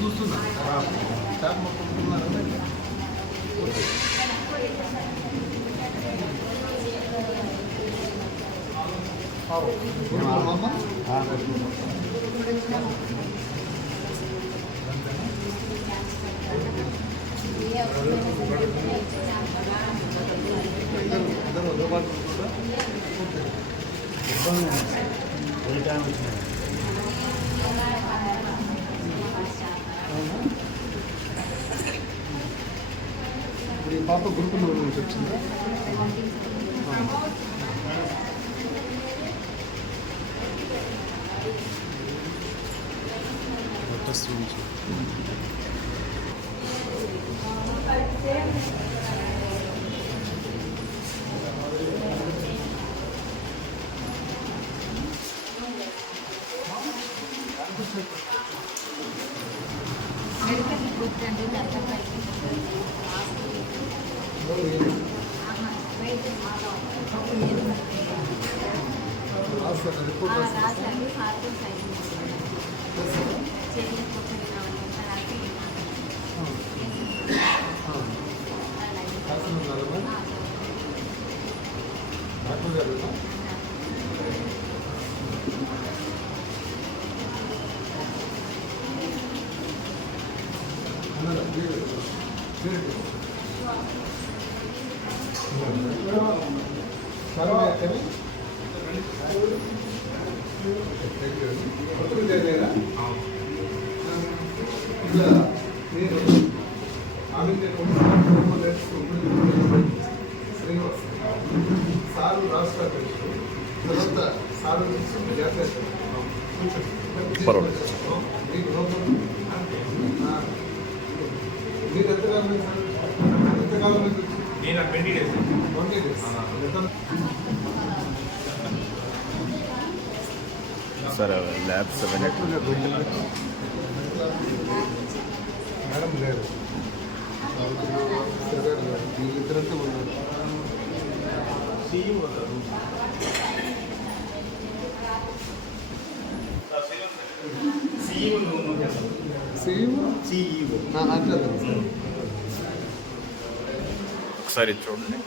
చూస్తున్నా స్టాఫ్ మొత్తం ఇప్పుడు ఈ పాప గురుకుల నుంచి వచ్చిందా? సారు రాష్ట్ర అధ్యక్షుడు సారు మీరు ఎంతకాలం నేను 20 days సార్ ల్యాబ్ 7 మేడం లేరు వీళ్ళిద్దరంతా ఉన్నారు. ఒకసారి చూడండి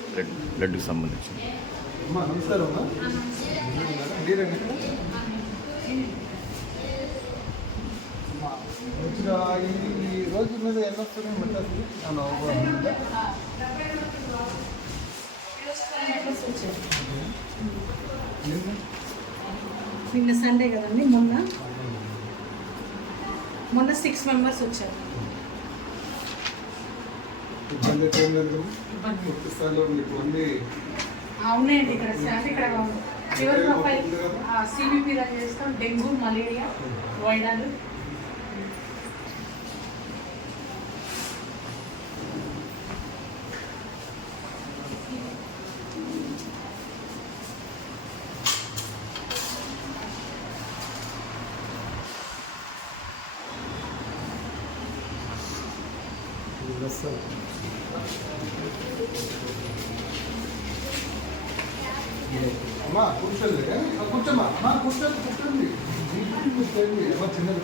బ్లడ్కి సంబంధించి. అమ్మా నమస్కారం అమ్మా, మీరండి వచ్చిన ఈ రోజు మీద ఎన్ని వస్తున్నాయి మెట్టలు? నిన్న సండే కదండి, మొన్న 6 members వచ్చారు. ఇబ్బంది అయితే ఏం లేదు పూర్తి స్థాయిలో మీకు అన్ని అవునండి. ఇక్కడ ఫీవర్ ప్రొఫైల్ సిబిపి రన్ చేస్తాం, డెంగ్యూ, మలేరియా, వైరాలు. అమ్మా కూర్చోండి, కూర్చోమ్మా, అమ్మా కూర్చోండి అమ్మా చిన్నది.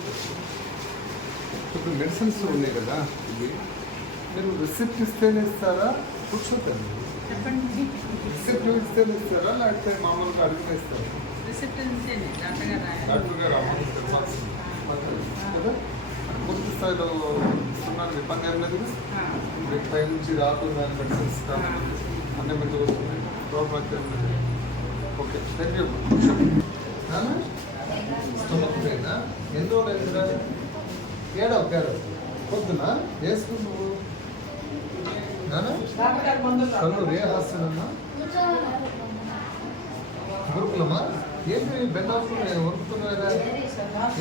ఇప్పుడు మెడిసిన్స్ ఉన్నాయి కదా, ఇవి మీరు రిసిప్ట్ ఇస్తేనే ఇస్తారా? కూర్చోతండి. రిసిప్ట్ ఇస్తేనే ఇస్తారా లేకపోతే మామూలుగా అడిగితే ఇస్తారా? డాక్టర్ గారు కదా పూర్తి స్థాయిలో ఇస్తున్నాను, ఇబ్బంది ఏం లేదు. మీకు పై నుంచి రాకుండా మెడిసిన్స్ అన్నీ మంచిగా వస్తున్నాయి, ప్రాబ్లం అయితే ఏం లేదు. Okay thank you. స్టమక్ పెయినా ఎన్ని రోజులు అయిందిరా? ఏడవ పొద్దున వేసుకుని నువ్వు కల్లూరు ఏ హాస్టల్ అమ్మా? గురుకులమ్మా? ఏంటి బెండ్ అవుతుంది వరుకుతున్నారా?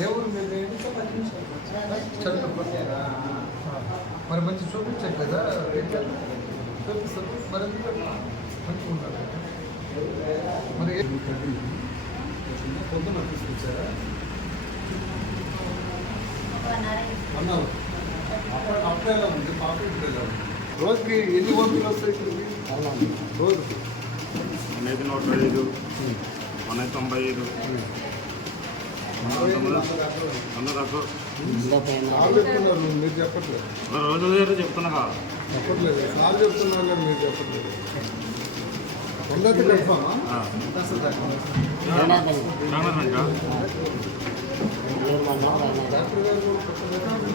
ఏ ఊరు మీది? చట్టపల్లి. మరి మంచి చూపించట్లేదా? చూపిస్తారు మరి మంచిగా ఉండాలి. మరి పొద్దున తీసుకొచ్చారా అన్నారు? అప్పుడే ఎలా ఉంది? పాప ఇప్పుడు ఎలా ఉంది? రోజుకి ఎన్ని ఓపీలు వస్తాయి ఇక్కడికి? రోజుకి అనేది 105, 195, 100 దాకా. సార్ చెప్తున్నారు మీరు చెప్పట్లేదు. రోజు చెప్తున్నా చెప్పట్లేదు సార్ చెప్తున్నారు కానీ మీరు చెప్పట్లేదు. 100 కన్ఫామా? డాక్టర్ గారు కూడా చెప్పలేదు.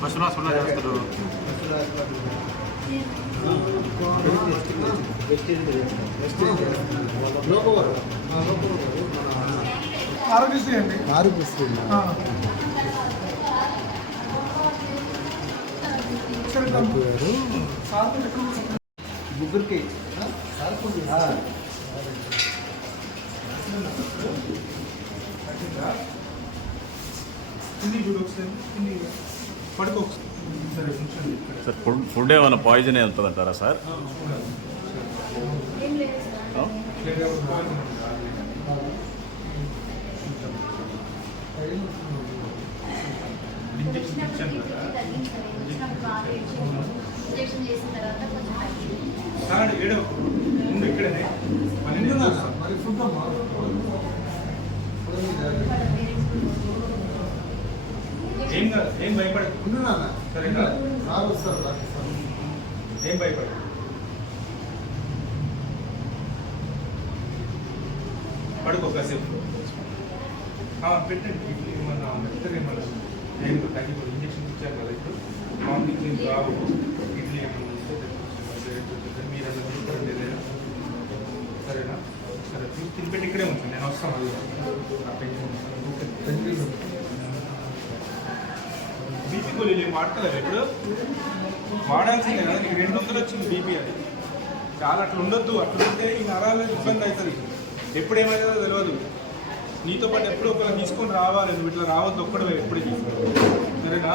ఫస్ట్ క్లాస్ ఉన్న చేస్తారు. లోకవారు ఆరోగ్యశ్రీ అండి. ఆరోగ్యశ్రీ ముగ్గురికి పడుకో సార్ ఫుడ్ ఏమైనా పాయిజన్ వెళ్తుందంటారా సార్? ఆ? ఇంజెక్షన్ చేసిన తర్వాత కొంచెం ఇక్కడనే మరి ఫుడ్ అమ్మా ఏం కాదు, ఏం భయపడదు. ఉండు నాన్న. సరేనా? సార్ వస్తారు డాక్టర్ సార్. ఏం భయపడదు. పడుకో కాసేపు. పెట్టండి. ఇప్పుడు ఏమన్నా మెత్తగా ఏమన్నా ఏం తగ్గిపోయి ఇంజక్షన్ ఇచ్చారు కదా ఇప్పుడు మార్నింగ్ నేను రావు ఇడ్లీ ఏమన్నా ఉంటే తెప్పించండి. మీరు అలా ఉంటారండి ఏదైనా. సరేనా? సరే తినిపెట్టి ఇక్కడే ఉంటుంది. నేను వస్తాను మళ్ళీ. బీపీ గోళీలు ఏం వాడతలేరు ఇప్పుడు? వాడాల్సిందే కదా. నీకు 200 వచ్చింది బీపీ. అది చాలా అట్లా ఉండొద్దు. అట్లా ఉంటే ఈ నరాలు ఇబ్బంది అవుతుంది. ఎప్పుడు ఏమవుతుందో తెలియదు. నీతో పాటు ఎప్పుడు ఒకరు తీసుకొని రావాలి. నువ్వు ఇట్లా రావద్దు ఒక్కడే ఎప్పుడు తీసుకొని. సరేనా?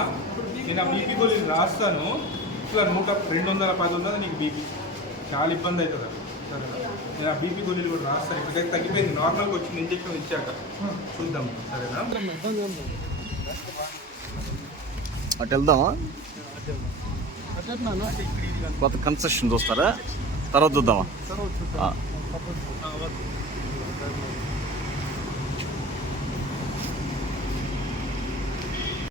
నేను ఆ బీపీ గోళీలు రాస్తాను. ఇట్లా 210 ఉన్నది నీకు బీపీ. చాలా ఇబ్బంది అవుతుంది అది. సరేనా? నేను ఆ బీపీ గోళీలు కూడా రాస్తాను. ఇప్పటికైతే తగ్గిపోయింది. నార్మల్గా వచ్చింది ఇంజక్షన్ ఇచ్చాక చూద్దాం. సరేనా? అటు వెళ్దామా? కొత్త కన్స్ట్రక్షన్ చూస్తారా? తర్వాత చూద్దామా? తర్వాత ఆ. చూద్దాం.